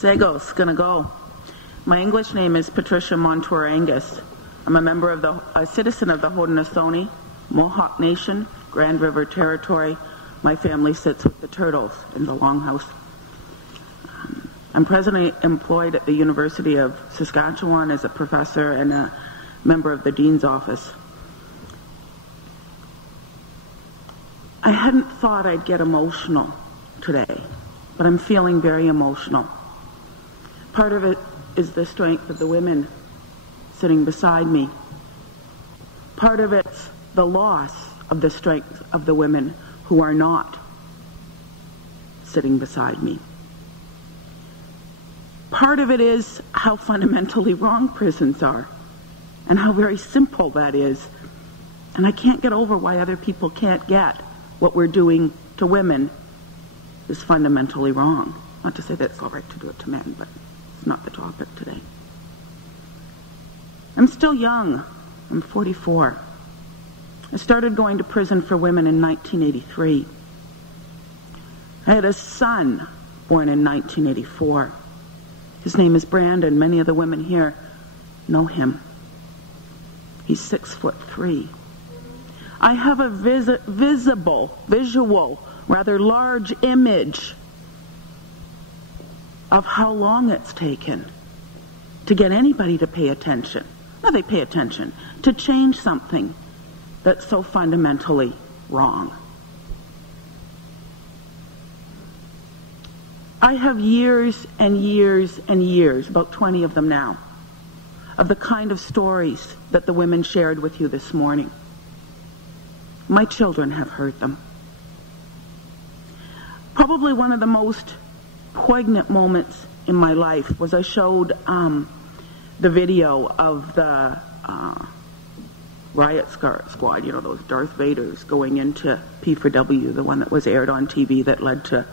Segos, gonna go. My English name is Patricia Montour Angus. I'm a citizen of the Haudenosaunee, Mohawk Nation, Grand River Territory. My family sits with the turtles in the Longhouse. I'm presently employed at the University of Saskatchewan as a professor and a member of the Dean's Office. I hadn't thought I'd get emotional today, but I'm feeling very emotional. Part of it is the strength of the women sitting beside me. Part of it's the loss of the strength of the women who are not sitting beside me. Part of it is how fundamentally wrong prisons are and how very simple that is. And I can't get over why other people can't get what we're doing to women is fundamentally wrong. Not to say that it's all right to do it to men, but it's not the topic today. I'm still young. I'm 44. I started going to prison for women in 1983. I had a son born in 1984. His name is Brandon. Many of the women here know him. He's 6'3". I have a visual, rather large image of how long it's taken to get anybody to pay attention. Now they pay attention to change something that's so fundamentally wrong. I have years and years and years, about 20 of them now, of the kind of stories that the women shared with you this morning. My children have heard them. Probably one of the most poignant moments in my life was I showed the video of the riot squad, you know, those Darth Vaders going into P4W, the one that was aired on TV that led to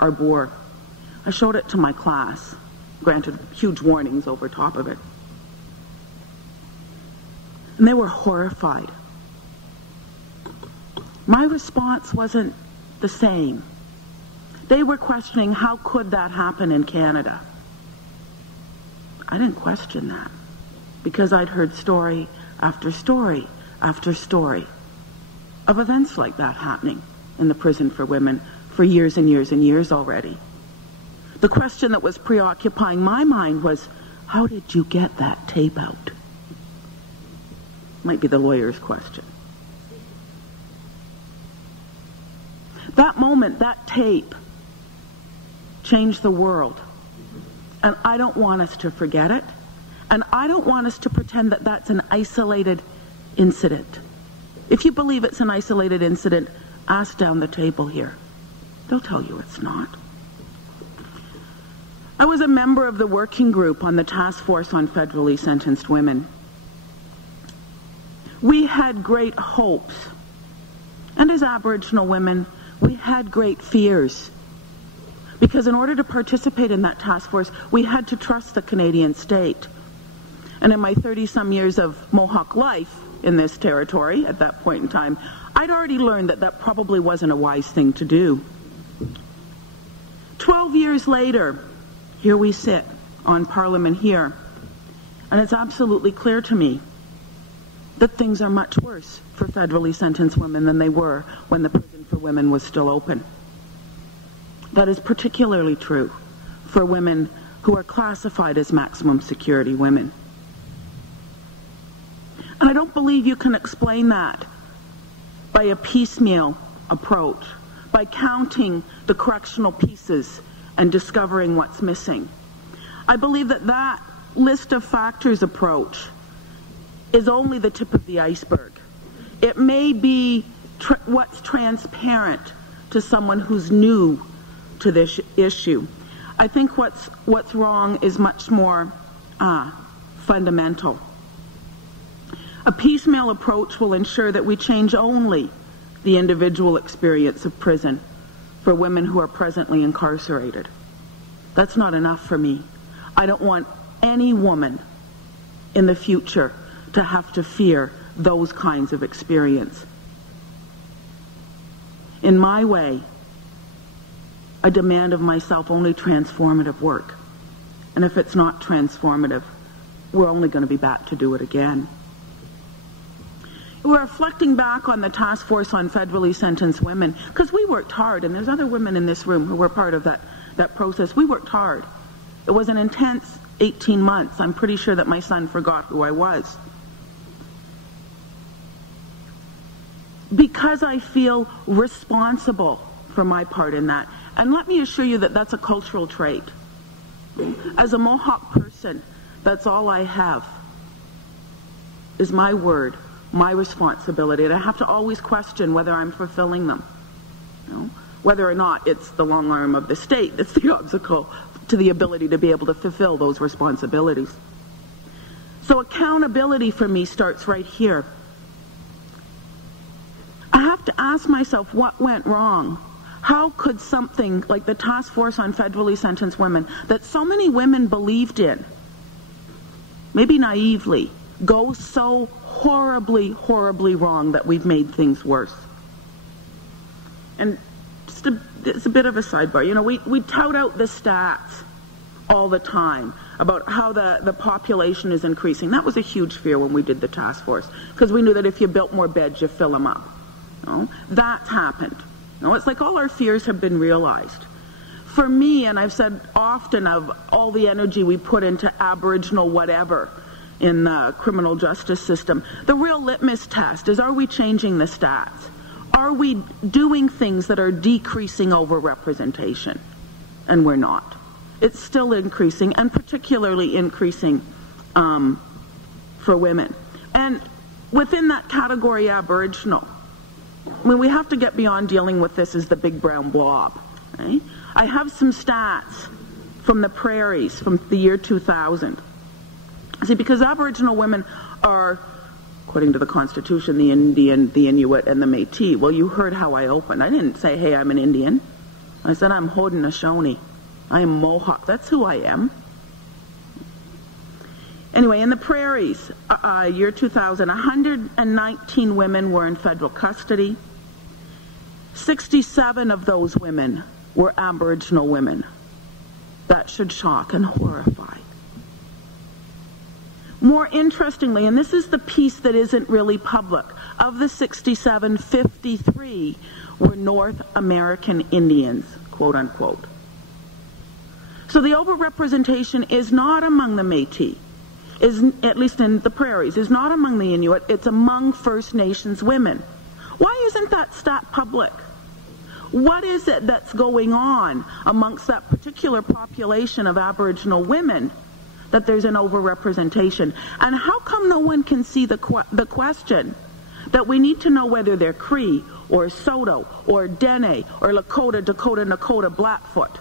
Arbor. I showed it to my class, granted huge warnings over top of it. And they were horrified. My response wasn't the same. They were questioning how could that happen in Canada. I didn't question that because I'd heard story after story after story of events like that happening in the prison for women for years and years and years already. The question that was preoccupying my mind was, how did you get that tape out? Might be the lawyer's question. That moment, that tape, changed the world. And I don't want us to forget it. And I don't want us to pretend that that's an isolated incident. If you believe it's an isolated incident, ask down the table here. They'll tell you it's not. I was a member of the working group on the task force on federally sentenced women. We had great hopes. And as Aboriginal women, we had great fears. Because in order to participate in that task force, we had to trust the Canadian state. And in my 30-some years of Mohawk life in this territory at that point in time, I'd already learned that that probably wasn't a wise thing to do. 12 years later, here we sit on Parliament here, and it's absolutely clear to me that things are much worse for federally sentenced women than they were when the prison for women was still open. That is particularly true for women who are classified as maximum security women. And I don't believe you can explain that by a piecemeal approach, by counting the correctional pieces and discovering what's missing. I believe that that list of factors approach is only the tip of the iceberg. It may be what's transparent to someone who's new to this issue. I think what's wrong is much more fundamental. A piecemeal approach will ensure that we change only the individual experience of prison for women who are presently incarcerated. That's not enough for me. I don't want any woman in the future to have to fear those kinds of experience. In my way, I demand of myself only transformative work. And if it's not transformative, we're only going to be back to do it again. We're reflecting back on the task force on federally sentenced women, because we worked hard, and there's other women in this room who were part of that process. We worked hard. It was an intense 18 months. I'm pretty sure that my son forgot who I was. Because I feel responsible for my part in that. And let me assure you that that's a cultural trait. As a Mohawk person, that's all I have, is my word, my responsibility. And I have to always question whether I'm fulfilling them. Whether or not it's the long arm of the state that's the obstacle to the ability to be able to fulfill those responsibilities. So accountability for me starts right here. I have to ask myself what went wrong. How could something like the task force on federally sentenced women that so many women believed in, maybe naively, go so horribly, horribly wrong that we've made things worse? And it's a bit of a sidebar. You know, we tout out the stats all the time about how the population is increasing. That was a huge fear when we did the task force, because we knew that if you built more beds, you fill them up. That's happened. It's like all our fears have been realized. For me, and I've said often of all the energy we put into Aboriginal whatever in the criminal justice system, the real litmus test is, are we changing the stats? Are we doing things that are decreasing overrepresentation? And we're not. It's still increasing, and particularly increasing for women. And within that category, Aboriginal, I mean, we have to get beyond dealing with this as the big brown blob. Right? I have some stats from the prairies from the year 2000. See, because Aboriginal women are, according to the Constitution, the Indian, the Inuit, and the Métis. Well, you heard how I opened. I didn't say, hey, I'm an Indian. I said, I'm Haudenosaunee. I am Mohawk. That's who I am. Anyway, in the prairies, year 2000, 119 women were in federal custody. 67 of those women were Aboriginal women. That should shock and horrify. More interestingly, and this is the piece that isn't really public, of the 67, 53 were North American Indians, quote unquote. So the overrepresentation is not among the Métis, at least in the prairies, is not among the Inuit, it's among First Nations women. Why isn't that stat public? What is it that's going on amongst that particular population of Aboriginal women that there's an overrepresentation? And how come no one can see the question that we need to know whether they're Cree or Saulteaux or Dene or Lakota, Dakota, Nakota, Blackfoot?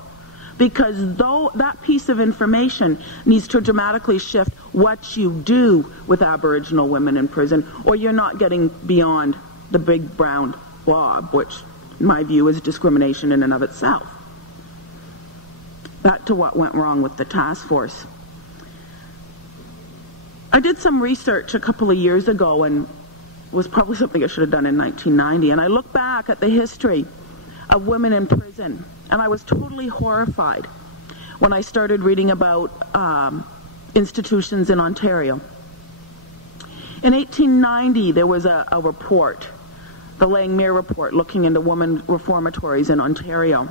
Because though that piece of information needs to dramatically shift what you do with Aboriginal women in prison, or you're not getting beyond the big brown blob, which in my view is discrimination in and of itself. Back to what went wrong with the task force. I did some research a couple of years ago, and was probably something I should have done in 1990, and I look back at the history of women in prison, and I was totally horrified when I started reading about institutions in Ontario. In 1890, there was a report, the Langmuir Report, looking into women reformatories in Ontario.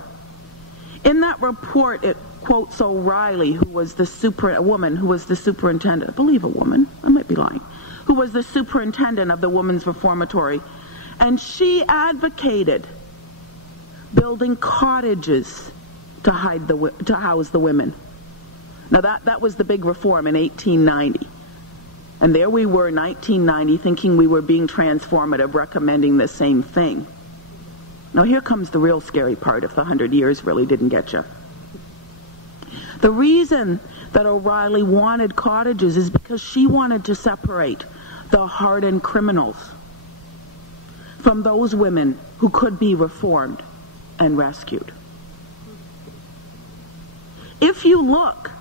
In that report, it quotes O'Reilly, who was a woman who was the superintendent, I believe a woman, I might be lying, who was the superintendent of the women's reformatory, and she advocated building cottages to house the women. Now that was the big reform in 1890. And there we were in 1990 thinking we were being transformative, recommending the same thing. Now here comes the real scary part if the 100 years really didn't get you. The reason that O'Reilly wanted cottages is because she wanted to separate the hardened criminals from those women who could be reformed and rescued. If you look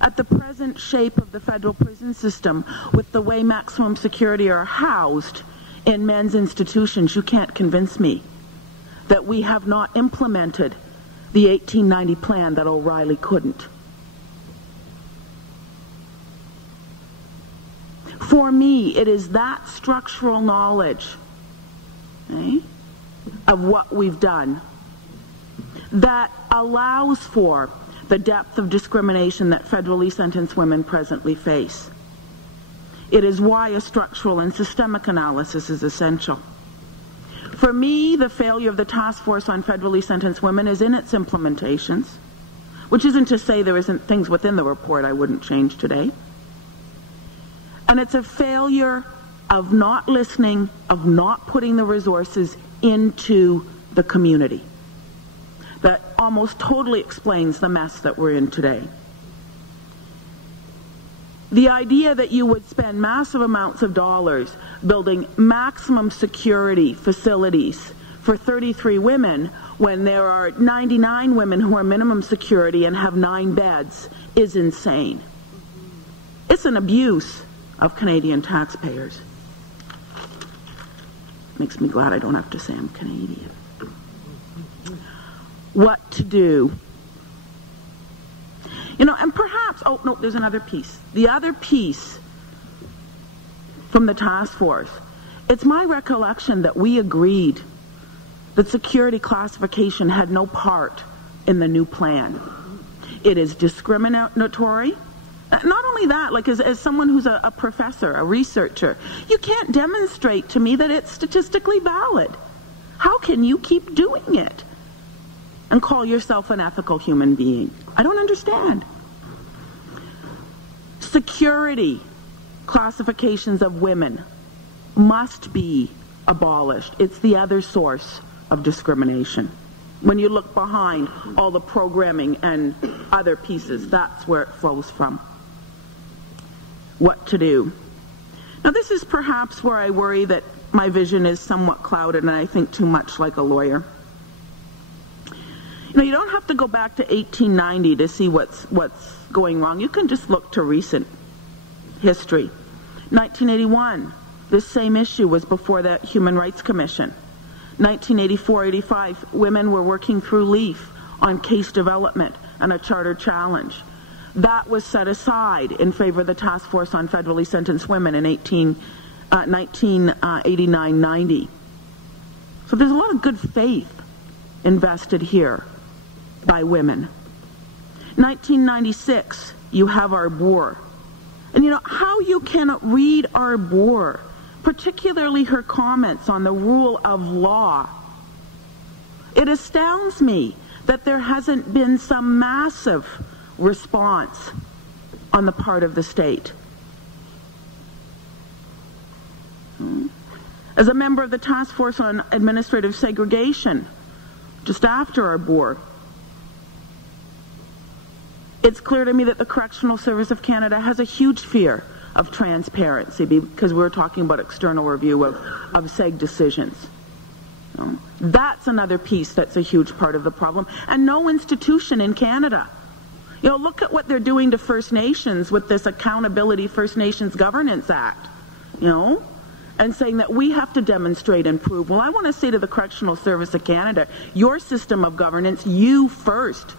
at the present shape of the federal prison system with the way maximum security are housed in men's institutions, you can't convince me that we have not implemented the 1890 plan that O'Reilly couldn't. For me, it is that structural knowledge, okay, of what we've done that allows for the depth of discrimination that federally sentenced women presently face. It is why a structural and systemic analysis is essential. For me, the failure of the task force on federally sentenced women is in its implementations, which isn't to say there isn't things within the report I wouldn't change today. And it's a failure of not listening, of not putting the resources into the community that almost totally explains the mess that we're in today. The idea that you would spend massive amounts of dollars building maximum security facilities for 33 women when there are 99 women who are minimum security and have 9 beds is insane. It's an abuse of Canadian taxpayers. Makes me glad I don't have to say I'm Canadian. What to do? You know, and perhaps, oh no, there's another piece. The other piece from the task force, it's my recollection that we agreed that security classification had no part in the new plan. It is discriminatory. Not only that, like as someone who's a professor, a researcher, you can't demonstrate to me that it's statistically valid. How can you keep doing it and call yourself an ethical human being? I don't understand. Security classifications of women must be abolished. It's the other source of discrimination. When you look behind all the programming and other pieces, that's where it flows from. What to do? Now, this is perhaps where I worry that my vision is somewhat clouded and I think too much like a lawyer. You know, you don't have to go back to 1890 to see what's going wrong. You can just look to recent history. 1981, this same issue was before the Human Rights Commission. 1984-85, women were working through LEAF on case development and a charter challenge. That was set aside in favor of the task force on federally sentenced women in 1989-90. So there's a lot of good faith invested here by women. 1996, you have Arbour. And you know, how you cannot read Arbour, particularly her comments on the rule of law. It astounds me that there hasn't been some massive response on the part of the state. As a member of the task force on administrative segregation, just after Arbour, it's clear to me that the Correctional Service of Canada has a huge fear of transparency because we're talking about external review of seg decisions. That's another piece that's a huge part of the problem. And no institution in Canada. You know, look at what they're doing to First Nations with this Accountability First Nations Governance Act, you know, and saying that we have to demonstrate and prove. Well, I want to say to the Correctional Service of Canada, your system of governance, you first.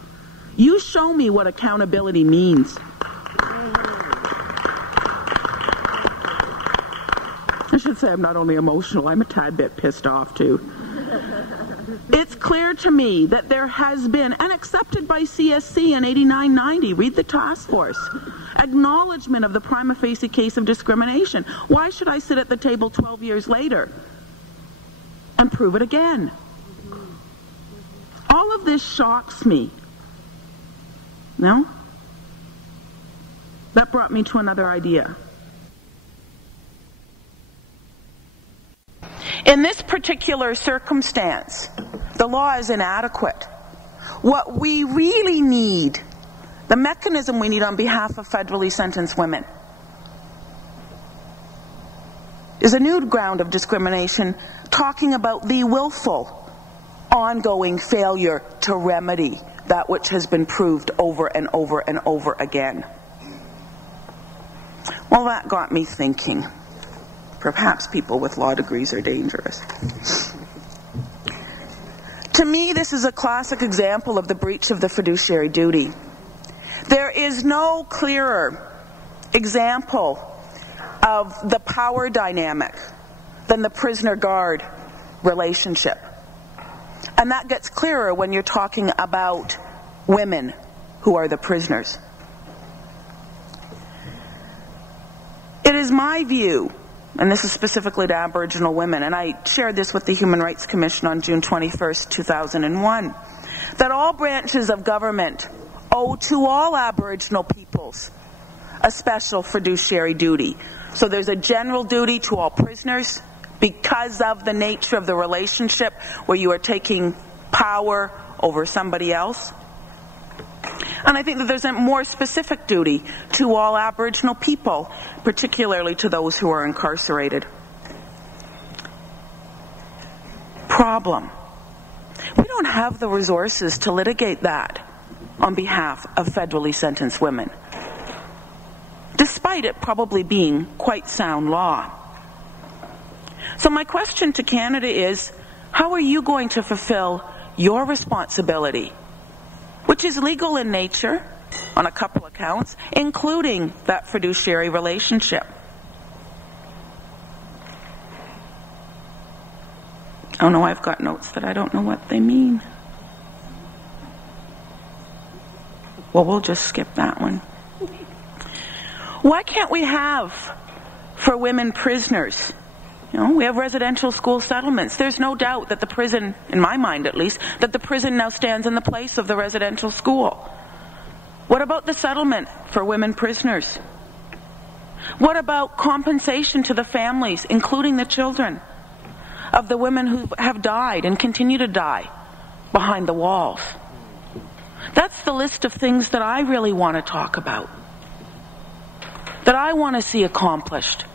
You show me what accountability means. I should say I'm not only emotional, I'm a tad bit pissed off too. It's clear to me that there has been, and accepted by CSC in 89-90, read the task force, acknowledgement of the prima facie case of discrimination. Why should I sit at the table 12 years later and prove it again? All of this shocks me. No? That brought me to another idea. In this particular circumstance, the law is inadequate. What we really need, the mechanism we need on behalf of federally sentenced women, is a new ground of discrimination talking about the willful, ongoing failure to remedy that which has been proved over and over and over again. Well, that got me thinking. Perhaps people with law degrees are dangerous. To me, this is a classic example of the breach of the fiduciary duty. There is no clearer example of the power dynamic than the prisoner-guard relationship. And that gets clearer when you're talking about women who are the prisoners. It is my view, and this is specifically to Aboriginal women, and I shared this with the Human Rights Commission on June 21st, 2001, that all branches of government owe to all Aboriginal peoples a special fiduciary duty. So there's a general duty to all prisoners because of the nature of the relationship where you are taking power over somebody else. And I think that there's a more specific duty to all Aboriginal people, particularly to those who are incarcerated. Problem. We don't have the resources to litigate that on behalf of federally sentenced women, despite it probably being quite sound law. So my question to Canada is, how are you going to fulfill your responsibility, which is legal in nature on a couple of counts, including that fiduciary relationship? Oh no, I've got notes that I don't know what they mean. Well, we'll just skip that one. Why can't we have, for women prisoners, we have residential school settlements. There's no doubt that the prison, in my mind at least, that the prison now stands in the place of the residential school. What about the settlement for women prisoners? What about compensation to the families, including the children, of the women who have died and continue to die behind the walls? That's the list of things that I really want to talk about, that I want to see accomplished.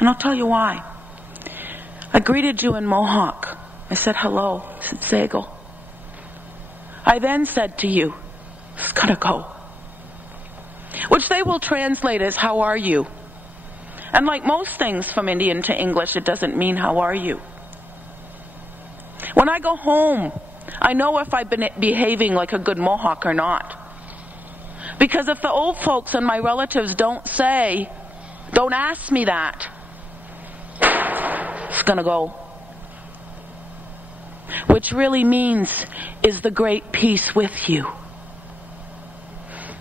And I'll tell you why. I greeted you in Mohawk. I said hello. I said Sagal. I then said to you, it's gotta go. Which they will translate as, how are you? And like most things from Indian to English, it doesn't mean how are you. When I go home, I know if I've been behaving like a good Mohawk or not. Because if the old folks and my relatives don't ask me that, it's gonna go. Which really means, is the great peace with you?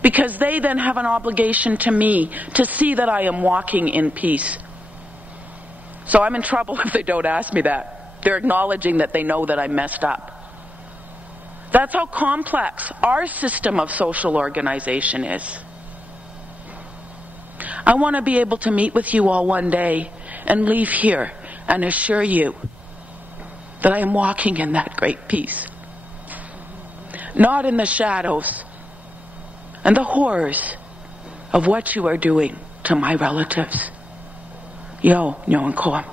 Because they then have an obligation to me to see that I am walking in peace. So I'm in trouble if they don't ask me that. They're acknowledging that they know that I messed up. That's how complex our system of social organization is. I want to be able to meet with you all one day and leave here and assure you that I am walking in that great peace. Not in the shadows and the horrors of what you are doing to my relatives. Yo, and koa.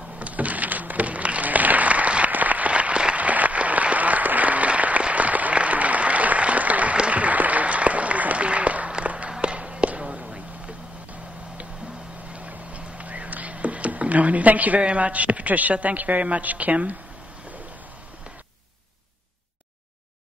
Thank you very much, Patricia. Thank you very much, Kim.